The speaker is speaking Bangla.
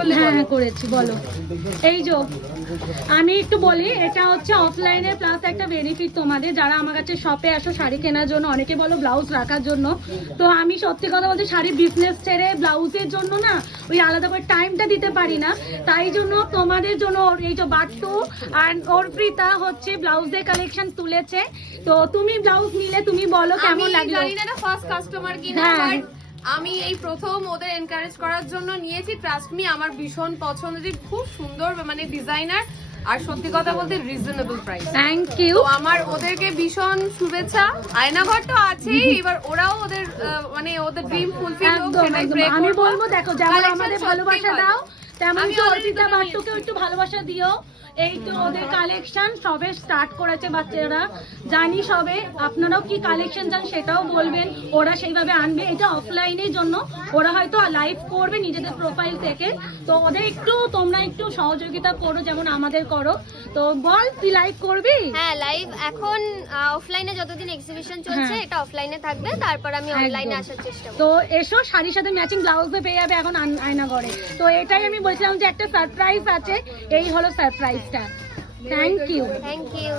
করলে? হ্যাঁ করেছি, বলো। এই যে আমি একটু বলি, এটা হচ্ছে অফলাইনে প্লাস একটা বেনিফিট তোমাদের যারা আমার কাছে শপে আসো শাড়ি কেনার জন্য, অনেকে বলো ব্লাউজ রাখার জন্য। তো আমি সত্যি কথা বলতে শাড়ি বিজনেস ছেড়ে ব্লাউজের জন্য না ওই আলাদা করে টাইমটা দিতে পারি না, তাই জন্য তোমাদের জন্য এই যে বাট্টু আর অর্পিতা হচ্ছে ব্লাউজের কালেকশন তুলেছে। তো তুমি ব্লাউজ নিলে তুমি বলো কেমন লাগলো। জানি না ফার্স্ট কাস্টমার কিনা, হ্যাঁ। বাট আমি এই প্রথম ওদের এনকারেজ করার জন্য নিয়েছি। ট্রাস্ট মি, আমার ভীষণ পছন্দ, যে খুব সুন্দর মানে ডিজাইনার, আর সত্যি কথা বলতে রিজনেবল প্রাইস। Thank you. তো আমার ওদেরকে ভীষণ শুভেচ্ছা। আয়নাঘর তো আছেই, এবার ওরাও ওদের মানে ওদের ড্রিম ফুলফিল হোক একদম সেটাই একদম। প্রে আমি করব। বলবো দেখো যেমন Collection আমাদের সত্যিই ভালোবাসা ভালো। দাও তেমন আমি কি already অর্পিতা দুটো বাট্টুকেও একটু ভালোবাসা দিও। এই তো ওদের কালেকশন সবে স্টার্ট করেছে বাচ্চারা, জানি সবে। আপনারাও কি কালেকশন চান সেটাও বলবেন, ওরা সেইভাবে আনবে। এটা অফলাইনের জন্য, ওরা হয়তো লাইভ করবে নিজেদের প্রোফাইল থেকে। তো ওদের একটু তোমরা একটু সহযোগিতা করো যেমন আমাদের করো। তো বল তুই লাইভ করবি? হ্যাঁ, লাইভ এখন অফলাইনে যতদিন এক্সিবিশন চলছে হ্যাঁ। এটা অফলাইনে থাকবে, তারপর আমি অনলাইনে একদম। আসার চেষ্টা করব। তো এসো, শাড়ির সাথে ম্যাচিং ব্লাউজও পেয়ে যাবে এখন আয়নাঘরে। তো এটাই আমি বলছিলাম যে একটা সারপ্রাইজ আছে, এই হলো সারপ্রাইজটা। Thank you. Thank you.